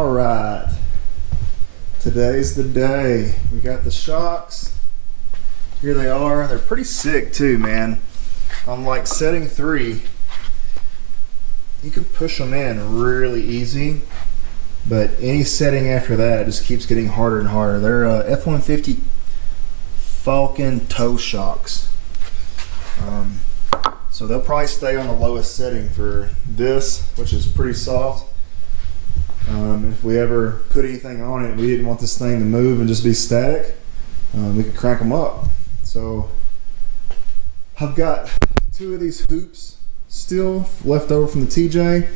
All right, today's the day. We got the shocks. Here they are. They're pretty sick too, man. On like setting 3, you can push them in really easy, but any setting after that, it just keeps getting harder and harder. They're F-150 Falcon toe shocks. So they'll probably stay on the lowest setting for this, which is pretty soft. If we ever put anything on it, we didn't want this thing to move and just be static, we could crank them up. So I've got 2 of these hoops still left over from the TJ.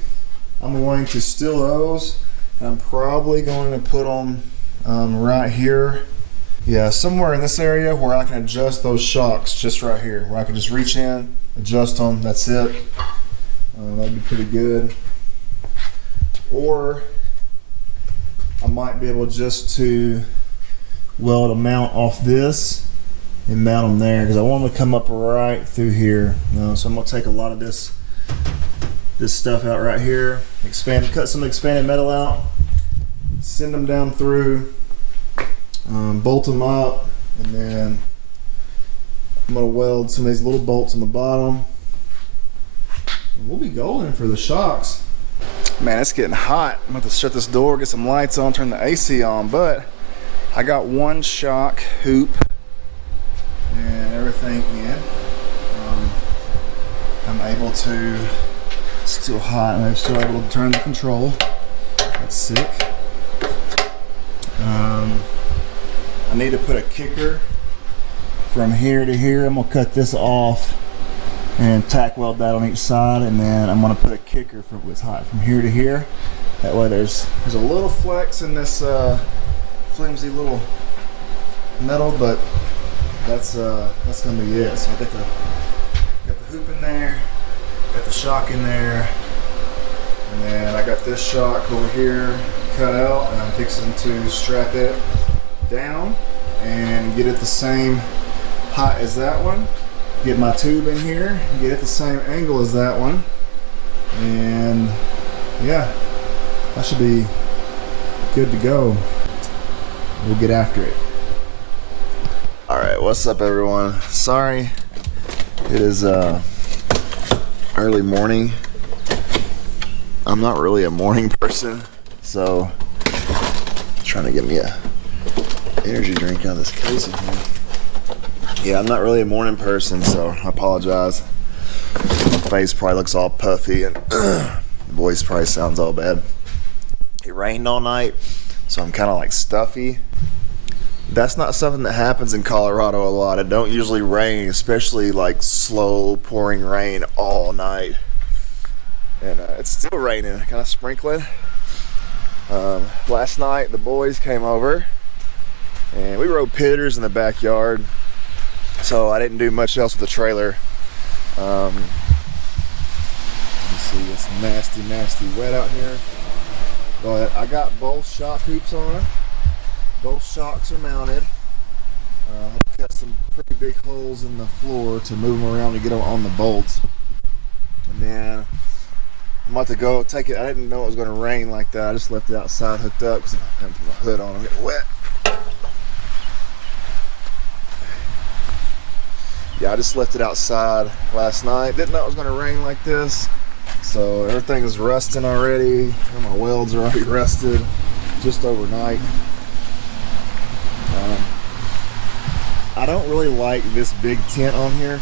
I'm going to steal those, and I'm probably going to put them right here. Yeah, somewhere in this area where I can adjust those shocks, just right here, where I can just reach in, adjust them, that's it. That'd be pretty good. Or I might be able just to weld a mount off this and mount them there, because I want them to come up right through here. So I'm gonna take a lot of this stuff out right here, cut some expanded metal out, send them down through, bolt them up, and then I'm gonna weld some of these little bolts on the bottom, and we'll be golden for the shocks. Man, it's getting hot. I'm about to shut this door, get some lights on, turn the AC on, but I got 1 shock hoop and everything in. I'm able to, still hot, and I'm still able to turn the control. That's sick. I need to put a kicker from here to here. I'm gonna cut this off and tack weld that on each side, and then I'm gonna put a kicker from what's hot from here to here. That way there's a little flex in this flimsy little metal, but that's gonna be it. So I got the hoop in there, got the shock in there, and then I got this shock over here cut out, and I'm fixing to strap it down and get it the same height as that one. Get my tube in here, get it the same angle as that one, and yeah, I should be good to go. We'll get after it. All right, what's up everyone? Sorry, it is early morning. I'm not really a morning person, so I'm trying to get me a energy drink out of this case in here. Yeah, I'm not really a morning person, so I apologize. My face probably looks all puffy, and the voice probably sounds all bad. It rained all night, so I'm kind of like stuffy. That's not something that happens in Colorado a lot. It don't usually rain, especially like slow pouring rain all night. And it's still raining, kind of sprinkling. Last night the boys came over and we rode pitters in the backyard, so I didn't do much else with the trailer. Let me see, it's nasty wet out here. But I got both shock hoops on. Both shocks are mounted. I've cut some pretty big holes in the floor to move them around to get them on the bolts. And then I'm about to go take it. I didn't know it was going to rain like that. I just left it outside hooked up because I haven't put my hood on. I'm getting wet. Yeah, I just left it outside last night. Didn't know it was going to rain like this. So everything is rusting already. My welds are already rusted just overnight. I don't really like this big tent on here.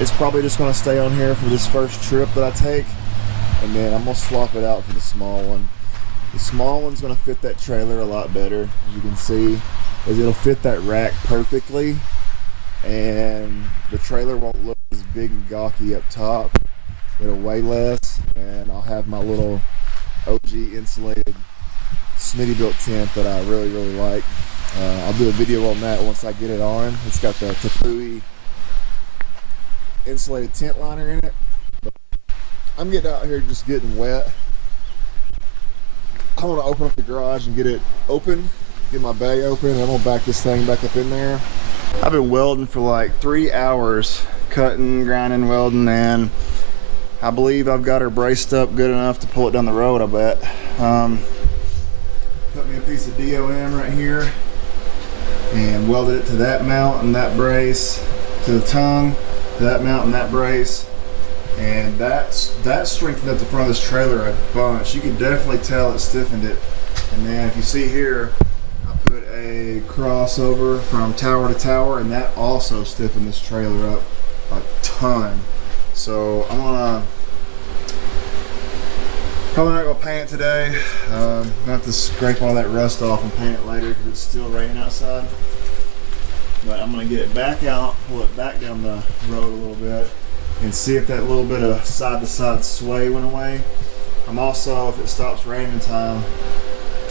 It's probably just going to stay on here for this first trip that I take, and then I'm going to swap it out for the small one. The small one's going to fit that trailer a lot better, as you can see, as it'll fit that rack perfectly, and the trailer won't look as big and gawky up top. It'll weigh less, and I'll have my little OG insulated Smitty built tent that I really like. I'll do a video on that once I get it on. It's got the Tepui insulated tent liner in it. But I'm getting out here just getting wet. I want to open up the garage and get it open, get my bay open, and I'm gonna back this thing back up in there. I've been welding for like 3 hours, cutting, grinding, welding, and I believe I've got her braced up good enough to pull it down the road, I bet. Put me a piece of DOM right here and welded it to that mount and that brace, to the tongue, to that mount and that brace. And that strengthened up the front of this trailer a bunch. You can definitely tell it stiffened it. And then if you see here, I put a crossover from tower to tower, and that also stiffened this trailer up a ton. So I'm gonna probably not gonna paint it today. I'm gonna have to scrape all that rust off and paint it later because it's still raining outside. But I'm gonna get it back out, pull it back down the road a little bit, and see if that little bit of side-to-side sway went away. I'm also, if it stops raining time,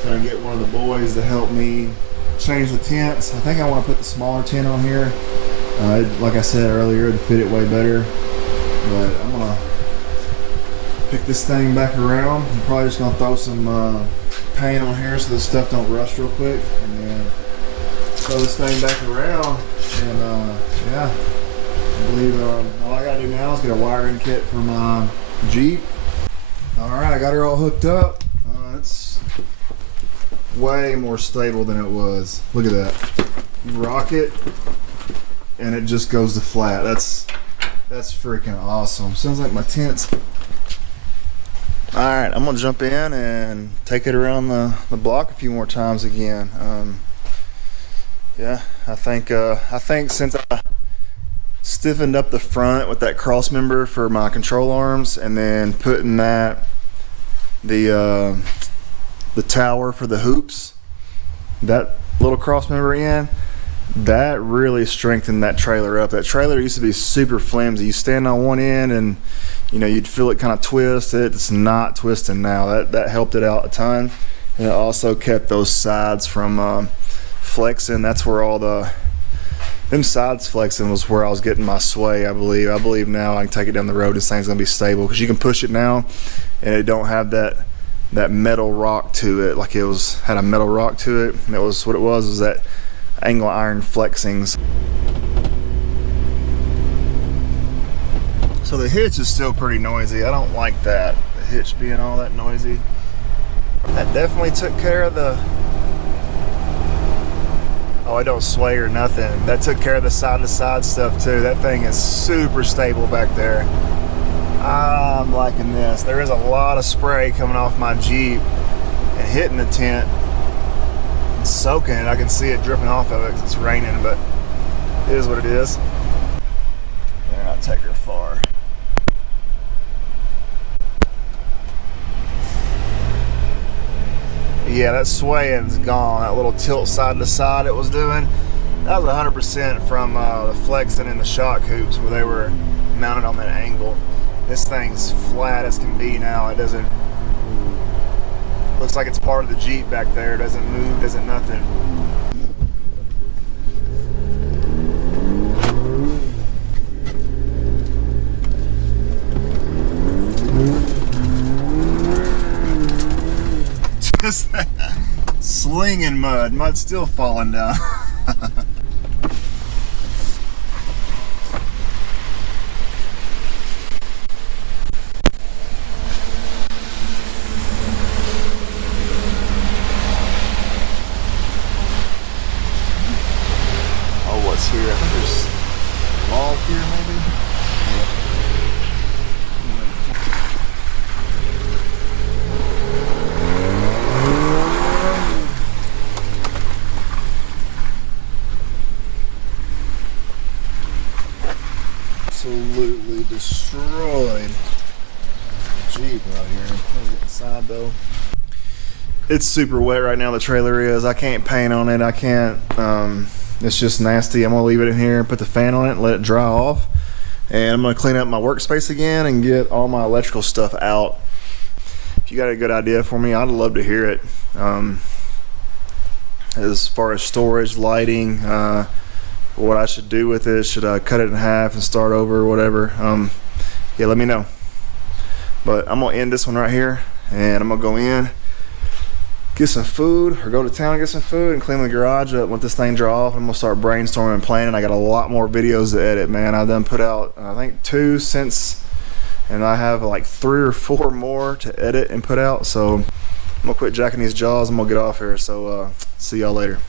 gonna get one of the boys to help me change the tents. I think I want to put the smaller tent on here. Like I said earlier, to fit it way better. But I'm gonna pick this thing back around. I'm probably just gonna throw some paint on here so the stuff don't rust real quick, and then throw this thing back around. And yeah, I believe all I gotta do now is get a wiring kit for my Jeep. All right, I got her all hooked up. It's way more stable than it was. Look at that. You rock it and it just goes to flat. That's freaking awesome. Sounds like my tent's. All right, I'm gonna jump in and take it around the block a few more times again. Yeah, I think since I stiffened up the front with that cross member for my control arms, and then putting that the tower for the hoops, that little cross member in, that really strengthened that trailer up. That trailer used to be super flimsy. You stand on one end and you know you'd feel it kind of twist. It's not twisting now. That helped it out a ton, and it also kept those sides from flexing. That's where all them sides flexing was where I was getting my sway. I believe now I can take it down the road. This thing's gonna be stable because you can push it now, and it don't have that metal rock to it, like it had a metal rock to it. That was what it was that angle iron flexings. So the hitch is still pretty noisy. I don't like that, the hitch being all that noisy. That definitely took care of the, oh, it don't sway or nothing. That took care of the side-to-side stuff too. That thing is super stable back there. I'm liking this. There is a lot of spray coming off my Jeep and hitting the tent and soaking it. I can see it dripping off of it because it's raining, but it is what it is. They're not taking her far. Yeah, that swaying's gone. That little tilt side to side it was doing, that was 100% from the flexing in the shock hoops where they were mounted on that angle. This thing's flat as can be now. It doesn't, looks like it's part of the Jeep back there. It doesn't move, doesn't nothing. Just slinging mud's still falling down. Oh, what's here? I think there's a log here maybe? Yeah. Absolutely destroyed Jeep out here. Inside though, it's super wet right now. The trailer is. I can't paint on it. I can't. It's just nasty. I'm gonna leave it in here and put the fan on it and let it dry off. And I'm gonna clean up my workspace again and get all my electrical stuff out. If you got a good idea for me, I'd love to hear it. As far as storage, lighting, what I should do with it. Should I cut it in half and start over or whatever? Yeah, let me know. But I'm gonna end this one right here, and I'm gonna go in, get some food, or go to town and get some food and clean the garage up, let this thing dry off. I'm gonna start brainstorming and planning. I got a lot more videos to edit, man. I've done put out I think 2 since, and I have like 3 or 4 more to edit and put out. So I'm gonna quit jacking these jaws. I'm gonna get off here. So see y'all later.